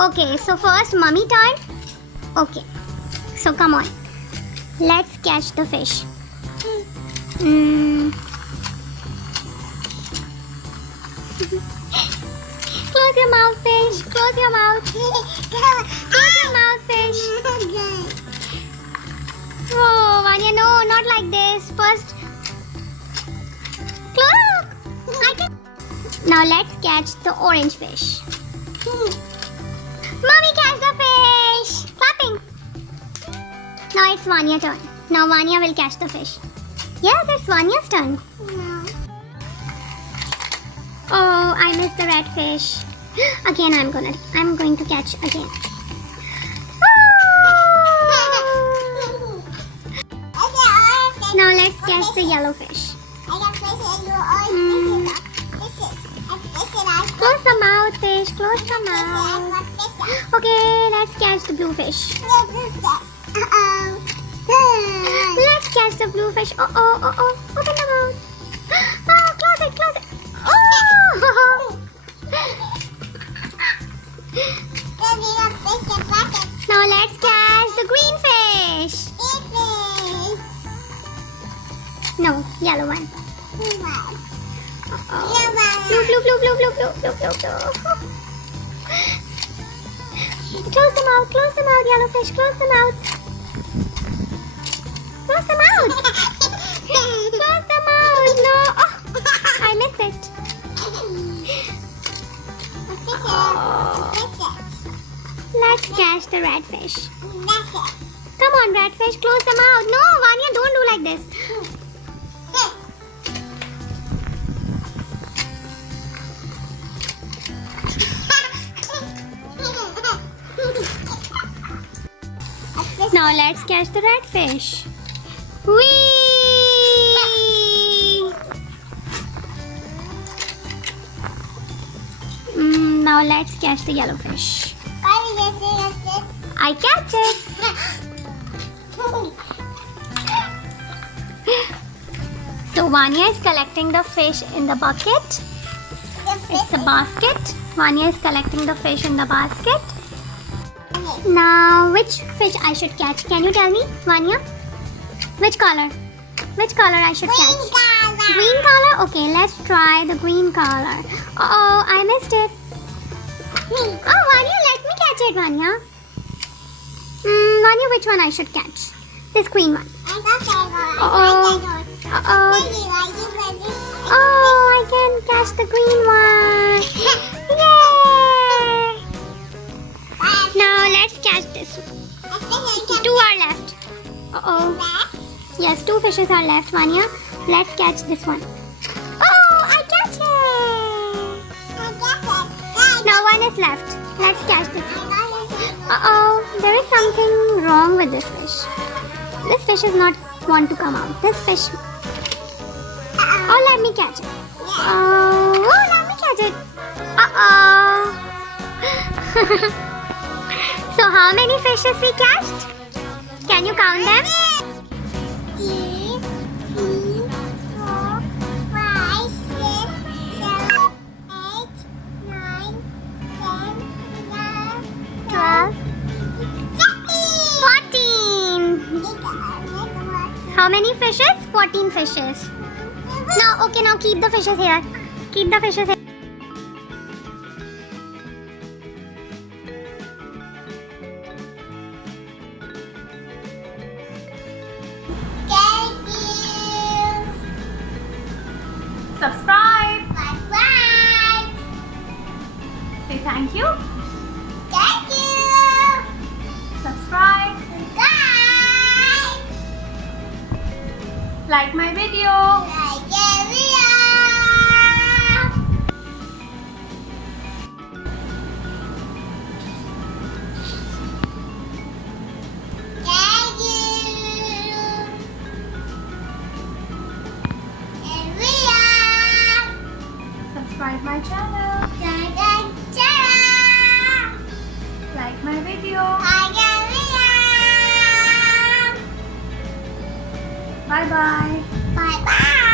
Okay, so first mummy turn. Okay, so come on. Let's catch the fish. Close your mouth, fish. Close your mouth. Close your mouth, fish. Oh, Vanya, no, not like this. First, close. Now let's catch the orange fish. Mommy, catch the fish. Clapping. Now it's Vanya's turn. Now Vanya will catch the fish. Yes, it's Vanya's turn. Oh, I missed the red fish. Again, I'm going to catch again. Oh! Now let's catch the yellow fish. Close the mouth, fish. Close the mouth. Okay, let's catch the blue fish. Let's catch the blue fish. Oh. Open the mouth. Oh, close it. Oh! Now let's catch the green fish. No, yellow one. Blue. Close the mouth, yellow fish. Close the mouth. Close the mouth. Close the mouth. No. Oh, I missed it. Let's catch the red fish. Come on, red fish. Close the mouth. No, Vanya, don't do like this. Now let's catch the red fish. Whee! Now let's catch the yellow fish. I catch it. So Vanya is collecting the fish in the bucket. It's a basket. Vanya is collecting the fish in the basket. Now, which fish I should catch? Can you tell me, Vanya? Which color? Which color I should catch? Green color? Okay, let's try the green color. Oh, I missed it. Oh, Vanya, let me catch it, Vanya. Vanya, which one I should catch? This green one. Oh, I can catch the green one. Yay! Now let's catch this one. Two are left. Yes, two fishes are left, Vanya. Let's catch this one. Oh, I catch it! Now one is left. Let's catch this one. There is something wrong with this fish. This fish is not want to come out. This fish. Oh, let me catch it. Oh, let me catch it. So how many fishes we catched? Can you count them? 3, 4, 5, 6, 7, 8, 9, 10, 11, 12, 14. How many fishes? 14 fishes. Now keep the fishes here. Keep the fishes here. Subscribe. Bye. Say thank you. Thank you. Subscribe. Bye. Like my video. Like every Thank you. Subscribe my channel. Like my video. Bye bye. Bye bye.